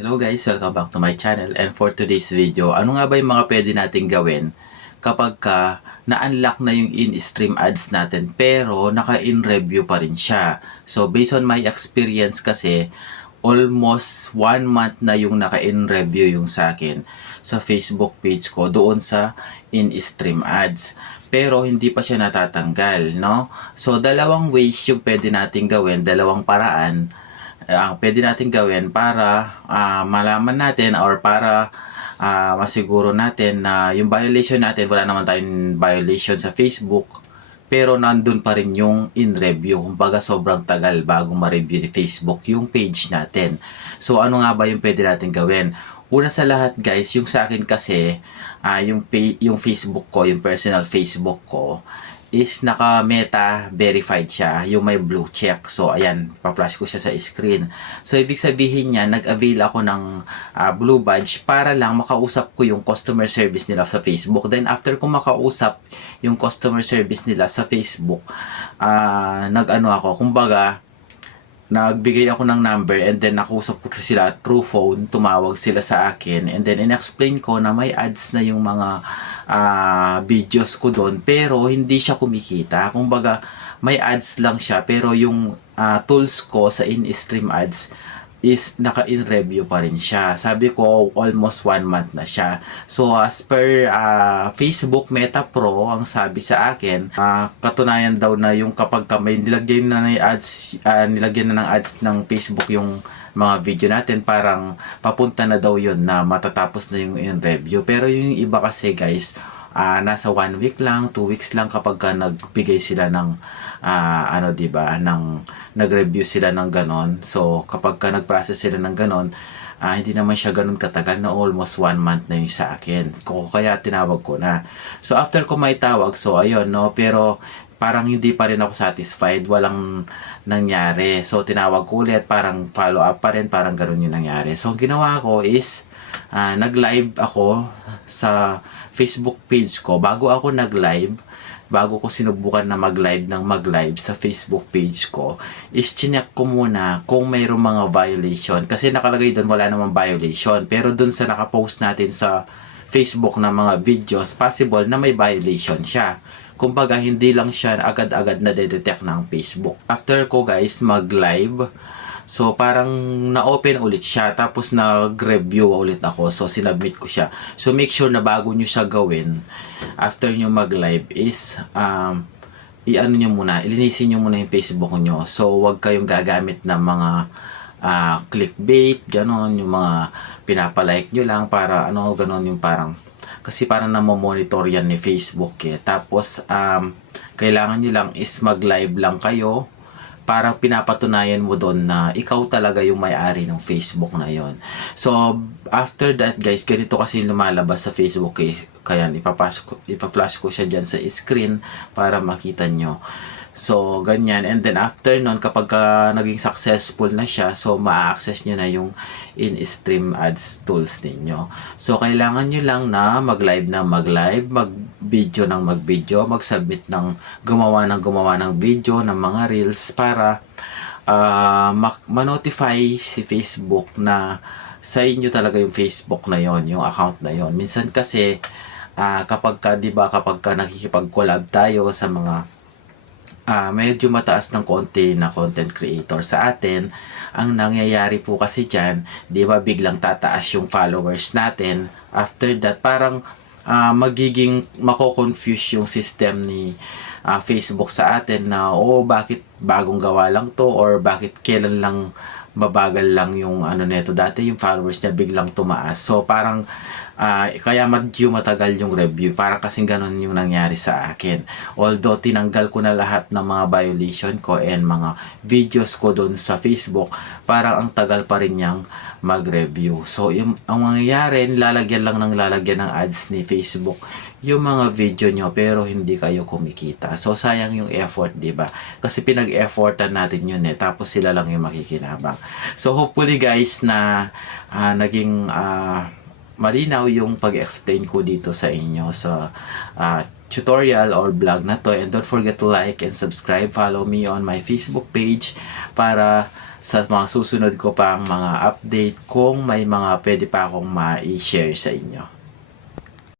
Hello guys, welcome back to my channel, and for today's video, ano nga ba yung mga pwede nating gawin kapag na-unlock na yung in-stream ads natin pero naka-in review pa rin siya. So based on my experience kasi, almost 1 month na yung naka-in review yung sa akin sa Facebook page ko doon sa in-stream ads. Pero hindi pa siya natatanggal, no? So dalawang ways yung pwede nating gawin, dalawang paraan ang pwede natin gawin para malaman natin or para masiguro natin na yung violation natin, wala naman tayong violation sa Facebook, pero nandun pa rin yung in review. Kumbaga sobrang tagal bago ma-review ni Facebook yung page natin. So ano nga ba yung pwede natin gawin? Una sa lahat guys, yung sa akin kasi, yung Facebook ko, yung personal Facebook ko, is naka-meta verified siya, yung may blue check. So ayan, pa-flash ko siya sa screen. So ibig sabihin niya, nag-avail ako ng blue badge para lang makausap ko yung customer service nila sa Facebook. Then after ko makausap yung customer service nila sa Facebook, nag-ano ako, kumbaga nagbigay ako ng number, and then nakausap ko sila through phone, tumawag sila sa akin, and then in-explain ko na may ads na yung mga videos ko doon, pero hindi siya kumikita. Kumbaga may ads lang siya, pero yung tools ko sa in-stream ads is naka-in review pa rin siya. Sabi ko almost 1 month na siya. So as per Facebook Meta Pro, ang sabi sa akin, katunayan daw na yung kapag may nilagyan na ng ads, nilagyan na ng ads ng Facebook yung mga video natin, parang papunta na daw yun na matatapos na yung in review. Pero yung iba kasi guys, nasa 1 week lang, 2 weeks lang kapag nagbigay sila ng diba, nag-review sila ng ganon. So kapag nag-process sila ng ganon, hindi naman siya ganun katagal, na almost 1 month na yung sa akin. Kaya tinawag ko na. So after ko may tawag, so ayun, no, pero parang hindi pa rin ako satisfied, walang nangyari. So tinawag ko ulit, parang follow up pa rin, parang ganun yung nangyari. So ginawa ko is nag-live ako sa Facebook page ko. Bago ko sinubukan na mag-live sa Facebook page ko, is chinek ko muna kung mayroong mga violation. Kasi nakalagay doon wala namang violation. Pero doon sa nakapost natin sa Facebook na mga videos, possible na may violation siya. Kumbaga, hindi lang siya agad-agad na detect ng Facebook. After ko guys mag-live, so parang na-open ulit siya, tapos nag-review ulit ako. So sinubmit ko siya. So make sure na bago nyo siya gawin, after nyo mag-live is i-ano nyo muna, ilinisin nyo muna yung Facebook nyo. So wag kayong gagamit ng mga clickbait, ganon, yung mga pinapalike nyo lang para ano, ganon, yung parang kasi parang namomonitor yan ni Facebook eh. Tapos kailangan nyo lang is mag-live lang kayo, parang pinapatunayan mo doon na ikaw talaga yung may-ari ng Facebook na yon. So after that guys, ganito kasi lumalabas sa Facebook eh. Kaya ipa-flash ko siya dyan sa screen para makita nyo. So ganyan, and then after nun, kapag naging successful na siya, so ma-access nyo na yung in-stream ads tools ninyo. So kailangan nyo lang na mag-live, mag-video ng mag-video, mag-submit ng gumawa ng video, ng mga reels, para ma-notify si Facebook na sa inyo talaga yung Facebook na yon, yung account na yon. Minsan kasi kapag nakikipag-collab tayo sa mga medyo mataas ng konti na content creator sa atin, ang nangyayari po kasi dyan, di ba, biglang tataas yung followers natin. After that, parang magiging mako-confuse yung system ni Facebook sa atin na, bakit bagong gawa lang to, or bakit kailan lang mabagal lang yung ano neto, dati yung followers niya biglang tumaas. So parang kaya medyo matagal yung review, parang kasing ganun yung nangyari sa akin. Although tinanggal ko na lahat ng mga violation ko and mga videos ko doon sa Facebook, parang ang tagal pa rin niyang mag-review. So ang mangyayari, lalagyan ng ads ni Facebook yung mga video nyo, pero hindi kayo kumikita. So sayang yung effort, di ba? Kasi pinag-effortan natin yun eh, tapos sila lang yung makikinabang. So hopefully guys na naging malinaw yung pag-explain ko dito sa inyo sa tutorial or vlog na to. And don't forget to like and subscribe. Follow me on my Facebook page para sa mga susunod ko pang mga update kung may mga pwede pa akong ma-share sa inyo.